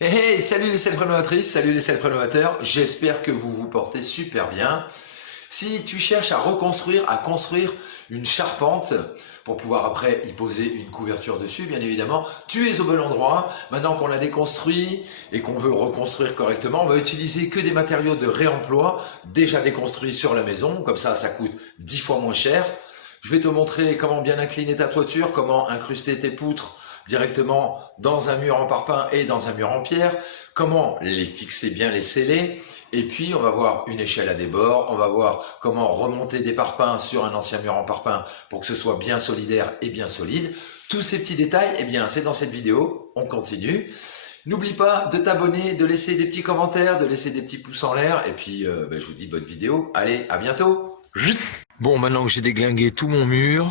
Hey, salut les self-rénovatrices, salut les self-rénovateurs, j'espère que vous vous portez super bien. Si tu cherches à reconstruire, à construire une charpente pour pouvoir après y poser une couverture dessus, bien évidemment, tu es au bon endroit. Maintenant qu'on l'a déconstruit et qu'on veut reconstruire correctement, on va utiliser que des matériaux de réemploi déjà déconstruits sur la maison, comme ça coûte 10 fois moins cher. Je vais te montrer comment bien incliner ta toiture, comment incruster tes poutres directement dans un mur en parpaing et dans un mur en pierre, comment les fixer bien, les sceller, et puis on va voir une échelle à débord, on va voir comment remonter des parpaings sur un ancien mur en parpaing pour que ce soit bien solidaire et bien solide. Tous ces petits détails, eh bien c'est dans cette vidéo, on continue. N'oublie pas de t'abonner, de laisser des petits commentaires, de laisser des petits pouces en l'air, et puis je vous dis bonne vidéo, allez, à bientôt. Bon, maintenant que j'ai déglingué tout mon mur,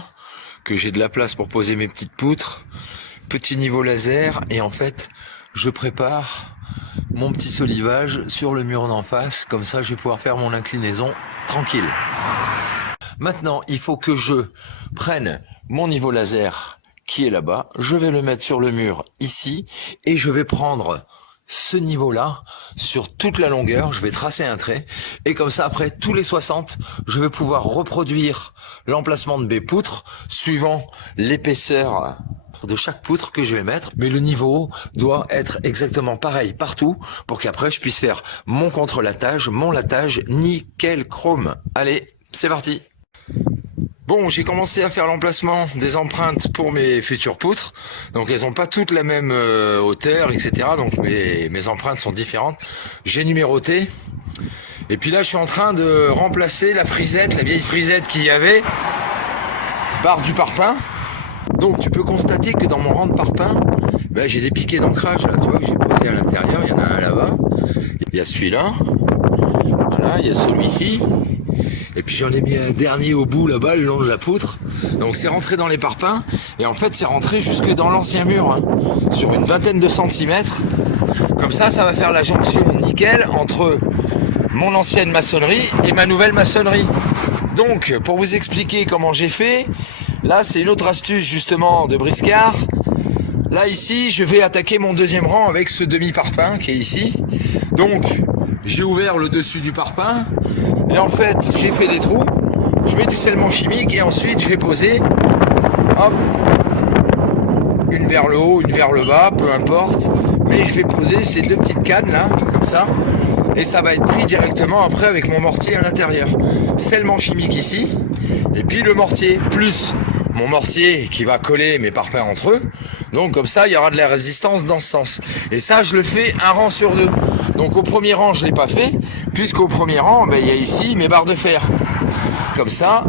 que j'ai de la place pour poser mes petites poutres, petit niveau laser, et en fait je prépare mon petit solivage sur le mur d'en face, comme ça je vais pouvoir faire mon inclinaison tranquille. Maintenant il faut que je prenne mon niveau laser qui est là-bas, je vais le mettre sur le mur ici, et je vais prendre ce niveau-là sur toute la longueur, je vais tracer un trait, et comme ça après tous les 60, je vais pouvoir reproduire l'emplacement de mes poutres suivant l'épaisseur de chaque poutre que je vais mettre, mais le niveau doit être exactement pareil partout pour qu'après je puisse faire mon contre-latage, mon latage nickel chrome. Allez, c'est parti. Bon, j'ai commencé à faire l'emplacement des empreintes pour mes futures poutres, donc elles n'ont pas toutes la même hauteur, etc. Donc mes empreintes sont différentes. J'ai numéroté, et puis là je suis en train de remplacer la frisette, la vieille frisette qu'il y avait, par du parpaing. Donc tu peux constater que dans mon rang de parpaing, j'ai des piquets d'ancrage là, tu vois, que j'ai posé à l'intérieur. Il y en a un là-bas, il y a celui-là, voilà, il y a celui-ci, et puis j'en ai mis un dernier au bout là-bas, le long de la poutre. Donc c'est rentré dans les parpaings, et en fait c'est rentré jusque dans l'ancien mur, hein, sur une vingtaine de centimètres. Comme ça va faire la jonction nickel entre mon ancienne maçonnerie et ma nouvelle maçonnerie. Donc pour vous expliquer comment j'ai fait, là c'est une autre astuce justement de briscard. Là ici je vais attaquer mon deuxième rang avec ce demi-parpaing qui est ici. Donc j'ai ouvert le dessus du parpaing, et en fait j'ai fait des trous, je mets du scellement chimique, et ensuite je vais poser, hop, une vers le haut, une vers le bas, peu importe, mais je vais poser ces deux petites cannes là, comme ça, et ça va être pris directement après avec mon mortier à l'intérieur. Scellement chimique ici, et puis le mortier, plus mon mortier qui va coller mes parpaings entre eux. Donc comme ça, il y aura de la résistance dans ce sens. Et ça, je le fais un rang sur deux. Donc au premier rang, je ne l'ai pas fait, puisqu'au premier rang, il y a ici mes barres de fer. Comme ça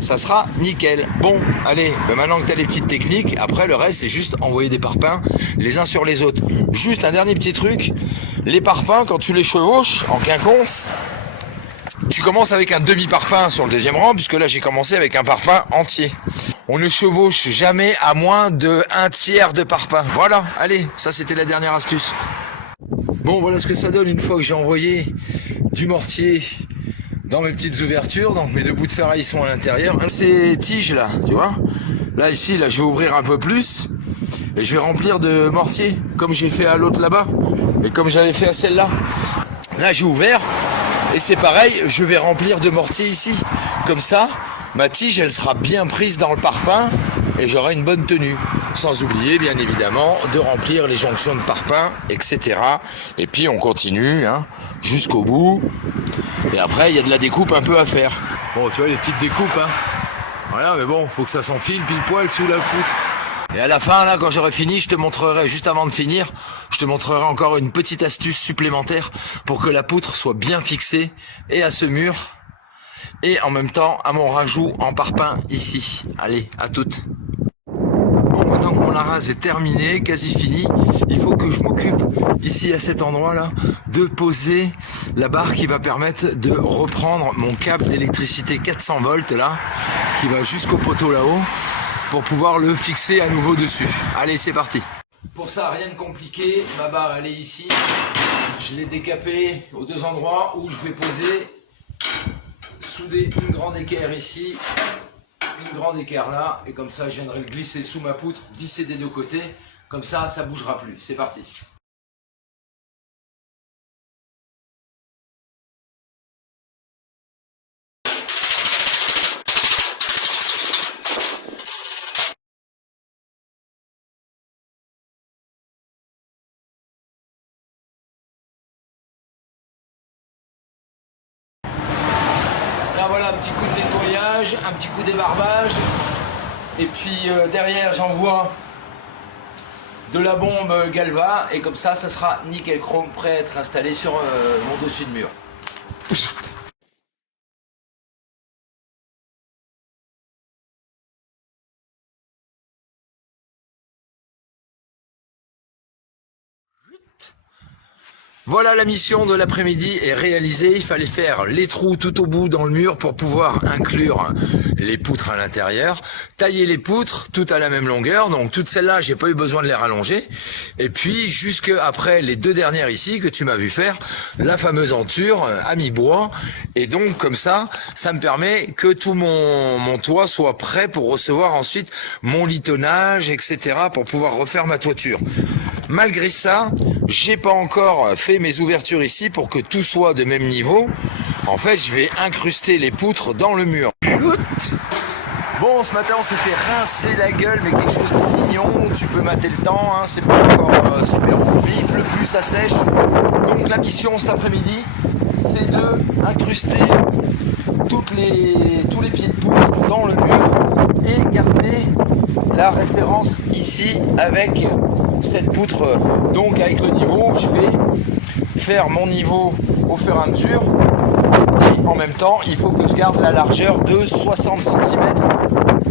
sera nickel. Bon, allez, maintenant que tu as les petites techniques, après le reste, c'est juste envoyer des parpaings les uns sur les autres. Juste un dernier petit truc, les parpaings, quand tu les chevauches en quinconce, tu commences avec un demi-parpaing sur le deuxième rang, puisque là j'ai commencé avec un parpaing entier. On ne chevauche jamais à moins de 1/3 de parpaing. Voilà, allez, ça c'était la dernière astuce. Bon, voilà ce que ça donne une fois que j'ai envoyé du mortier dans mes petites ouvertures. Donc mes deux bouts de ferraille sont à l'intérieur. Ces tiges là, tu vois, là ici, là je vais ouvrir un peu plus, et je vais remplir de mortier, comme j'ai fait à l'autre là-bas, et comme j'avais fait à celle-là. Là j'ai ouvert, et c'est pareil, je vais remplir de mortier ici. Comme ça, ma tige, elle sera bien prise dans le parpaing, et j'aurai une bonne tenue. Sans oublier, bien évidemment, de remplir les jonctions de parpaing, etc. Et puis on continue, hein, jusqu'au bout. Et après, il y a de la découpe un peu à faire. Bon, tu vois, les petites découpes, hein. Voilà, mais bon, faut que ça s'enfile pile poil sous la poutre. Et à la fin, là, quand j'aurai fini, je te montrerai, juste avant de finir, je te montrerai encore une petite astuce supplémentaire pour que la poutre soit bien fixée, et à ce mur, et en même temps à mon rajout en parpaing ici. Allez, à toutes. Bon, maintenant que mon arase est terminé, quasi fini, il faut que je m'occupe ici à cet endroit là de poser la barre qui va permettre de reprendre mon câble d'électricité 400 volts là, qui va jusqu'au poteau là-haut, pour pouvoir le fixer à nouveau dessus. Allez, c'est parti. Pour ça, rien de compliqué, ma barre elle est ici, je l'ai décapée aux deux endroits où je vais poser, souder une grande équerre ici, une grande équerre là, et comme ça je viendrai le glisser sous ma poutre, visser des deux côtés, comme ça, ça bougera plus. C'est parti. petit coup de nettoyage, un petit coup débarbage. Et puis derrière, j'envoie de la bombe Galva. Et comme ça sera nickel chrome, prêt à être installé sur mon dessus de mur. Voilà, la mission de l'après-midi est réalisée. Il fallait faire les trous tout au bout dans le mur pour pouvoir inclure les poutres à l'intérieur. Tailler les poutres toutes à la même longueur. Donc toutes celles-là, j'ai pas eu besoin de les rallonger. Et puis jusque après les deux dernières ici que tu m'as vu faire, la fameuse enture à mi-bois. Et donc comme ça me permet que tout mon toit soit prêt pour recevoir ensuite mon litonnage, etc. pour pouvoir refaire ma toiture. Malgré ça, j'ai pas encore fait mes ouvertures ici pour que tout soit de même niveau. En fait, je vais incruster les poutres dans le mur. Bon, ce matin, on s'est fait rincer la gueule, mais quelque chose de mignon. Tu peux mater le temps, hein, c'est pas encore super ouf, mais il pleut plus, ça sèche. Donc la mission cet après-midi, c'est de incruster tous les pieds de poutre dans le mur et garder la référence ici avec cette poutre. Donc avec le niveau, je vais faire mon niveau au fur et à mesure. Et en même temps, il faut que je garde la largeur de 60 cm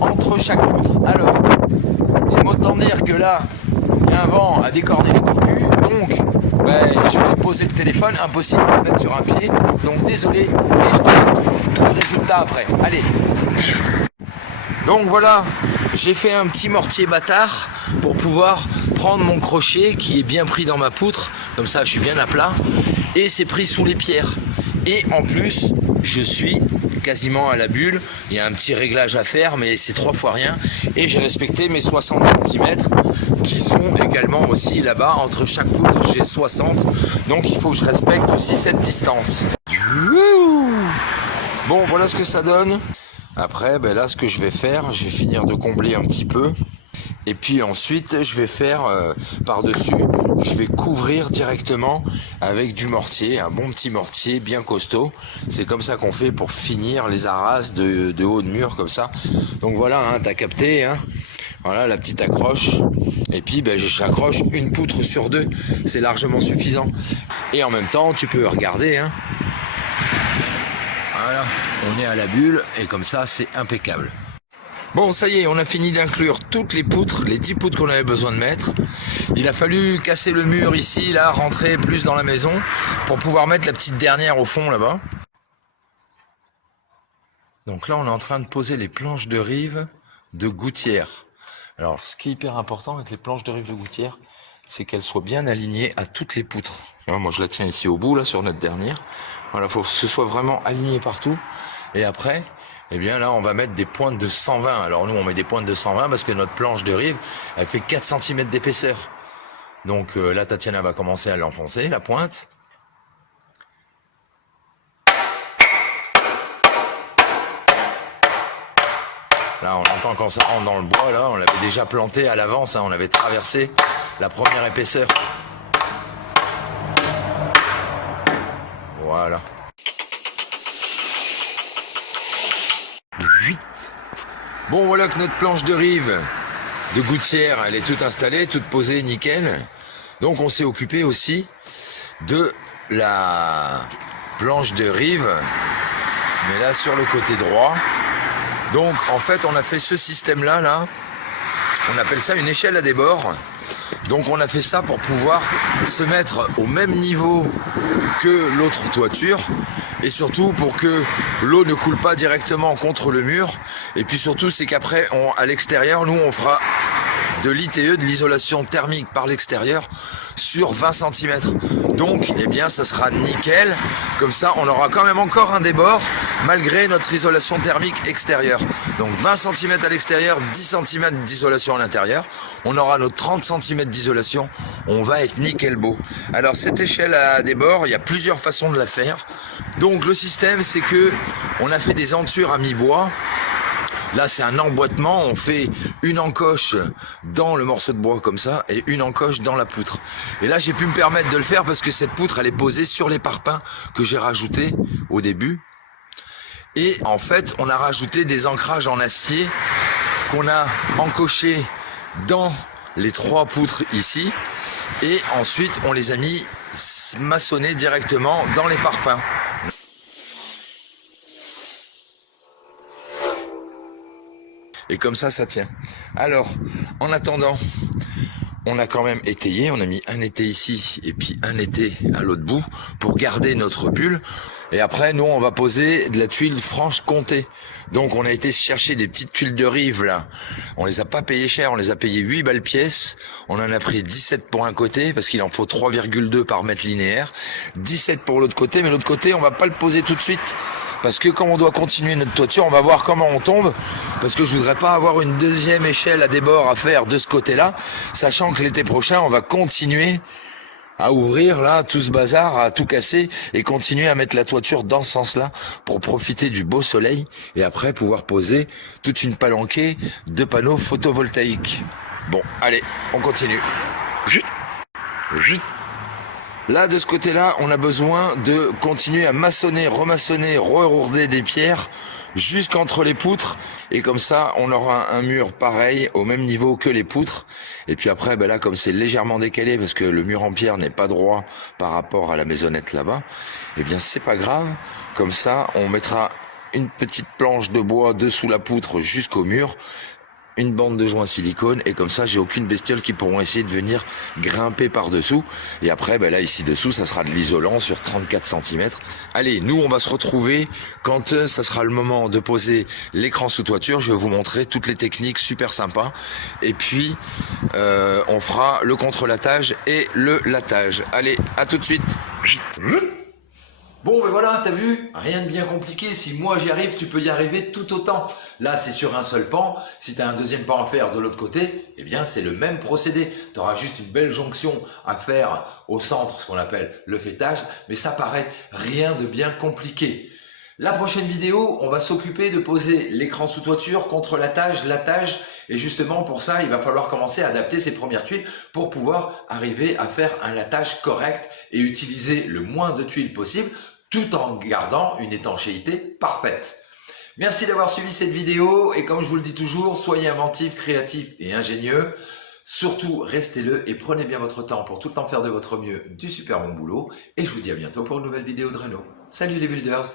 entre chaque poutre. Alors, j'aime autant dire que là, il y a un vent à décorner les cocus. Donc, je vais poser le téléphone, impossible de le mettre sur un pied. Donc désolé, et je te montre le résultat après. Allez. Donc voilà, j'ai fait un petit mortier bâtard pour pouvoir prendre mon crochet qui est bien pris dans ma poutre. Comme ça, je suis bien à plat. Et c'est pris sous les pierres. Et en plus, je suis quasiment à la bulle. Il y a un petit réglage à faire, mais c'est 3 fois rien. Et j'ai respecté mes 60 cm qui sont également aussi là-bas. Entre chaque poutre, j'ai 60. Donc il faut que je respecte aussi cette distance. Bon, voilà ce que ça donne. Après, là, ce que je vais faire, je vais finir de combler un petit peu. Et puis ensuite, je vais faire par-dessus, je vais couvrir directement avec du mortier, un bon petit mortier bien costaud. C'est comme ça qu'on fait pour finir les arrases de haut de mur comme ça. Donc voilà, hein, t'as capté, hein. Voilà la petite accroche. Et puis j'accroche une poutre sur 2, c'est largement suffisant. Et en même temps, tu peux regarder, hein. Voilà, on est à la bulle et comme ça, c'est impeccable. Bon, ça y est, on a fini d'inclure toutes les poutres, les 10 poutres qu'on avait besoin de mettre. Il a fallu casser le mur ici, là, rentrer plus dans la maison pour pouvoir mettre la petite dernière au fond là-bas. Donc là, on est en train de poser les planches de rive de gouttière. Alors, ce qui est hyper important avec les planches de rive de gouttière, c'est qu'elles soient bien alignées à toutes les poutres. Moi, je la tiens ici au bout, là, sur notre dernière. Voilà, il faut que ce soit vraiment aligné partout. Et après, là, on va mettre des pointes de 120. Alors nous, on met des pointes de 120 parce que notre planche de rive, elle fait 4 cm d'épaisseur. Donc là, Tatiana va commencer à l'enfoncer, la pointe. Là, on entend quand ça rentre dans le bois, là, on l'avait déjà planté à l'avance, hein, on avait traversé la première épaisseur. Voilà. Bon, voilà que notre planche de rive de gouttière, elle est toute installée, toute posée, nickel. Donc on s'est occupé aussi de la planche de rive, mais là sur le côté droit. Donc en fait on a fait ce système-là, là, on appelle ça une échelle à débord. Donc on a fait ça pour pouvoir se mettre au même niveau que l'autre toiture et surtout pour que l'eau ne coule pas directement contre le mur. Et puis surtout c'est qu'après à l'extérieur, nous on fera de l'ITE, de l'isolation thermique par l'extérieur sur 20 cm. Donc ça sera nickel. Comme ça on aura quand même encore un débord malgré notre isolation thermique extérieure. Donc 20 cm à l'extérieur, 10 cm d'isolation à l'intérieur. On aura nos 30 cm d'isolation. On va être nickel beau. Alors cette échelle à débord, il y a plusieurs façons de la faire. Donc le système c'est que on a fait des entures à mi-bois. Là, c'est un emboîtement, on fait une encoche dans le morceau de bois comme ça et une encoche dans la poutre. Et là, j'ai pu me permettre de le faire parce que cette poutre, elle est posée sur les parpaings que j'ai rajoutés au début. Et en fait, on a rajouté des ancrages en acier qu'on a encochés dans les 3 poutres ici. Et ensuite, on les a mis maçonnés directement dans les parpaings. Et comme ça tient. Alors, en attendant, on a quand même étayé, on a mis un étai ici et puis un étai à l'autre bout pour garder notre bulle. Et après, nous, on va poser de la tuile Franche-Comté. Donc, on a été chercher des petites tuiles de rive, là. On les a pas payées cher, on les a payées 8 balles pièce. On en a pris 17 pour un côté, parce qu'il en faut 3,2 par mètre linéaire. 17 pour l'autre côté, mais l'autre côté, on va pas le poser tout de suite. Parce que comme on doit continuer notre toiture, on va voir comment on tombe. Parce que je voudrais pas avoir une deuxième échelle à débord à faire de ce côté-là. Sachant que l'été prochain, on va continuer à ouvrir là tout ce bazar, à tout casser et continuer à mettre la toiture dans ce sens-là pour profiter du beau soleil et après pouvoir poser toute une palanquée de panneaux photovoltaïques. Bon, allez, on continue. Jut, jut. Là, de ce côté-là, on a besoin de continuer à maçonner, remaçonner, rerourder des pierres jusqu'entre les poutres. Et comme ça, on aura un mur pareil, au même niveau que les poutres. Et puis après, ben là, comme c'est légèrement décalé, parce que le mur en pierre n'est pas droit par rapport à la maisonnette là-bas, eh bien, c'est pas grave. Comme ça, on mettra une petite planche de bois dessous la poutre jusqu'au mur, une bande de joint silicone, et comme ça j'ai aucune bestiole qui pourront essayer de venir grimper par dessous. Et après ben là ici dessous ça sera de l'isolant sur 34 cm. Allez, nous on va se retrouver quand ça sera le moment de poser l'écran sous toiture. Je vais vous montrer toutes les techniques super sympas et puis on fera le contre-latage et le latage. Allez, à tout de suite. Bon, ben voilà, t'as vu, rien de bien compliqué. Si moi j'y arrive, tu peux y arriver tout autant. Là, c'est sur un seul pan. Si tu as un deuxième pan à faire de l'autre côté, eh bien, c'est le même procédé. Tu auras juste une belle jonction à faire au centre, ce qu'on appelle le fêtage. Mais ça paraît rien de bien compliqué. La prochaine vidéo, on va s'occuper de poser l'écran sous toiture, contre-latage, latage. Et justement, pour ça, il va falloir commencer à adapter ces premières tuiles pour pouvoir arriver à faire un latage correct et utiliser le moins de tuiles possible, tout en gardant une étanchéité parfaite. Merci d'avoir suivi cette vidéo et comme je vous le dis toujours, soyez inventifs, créatifs et ingénieux. Surtout, restez-le et prenez bien votre temps pour tout le temps faire de votre mieux du super bon boulot. Et je vous dis à bientôt pour une nouvelle vidéo de Renault. Salut les builders!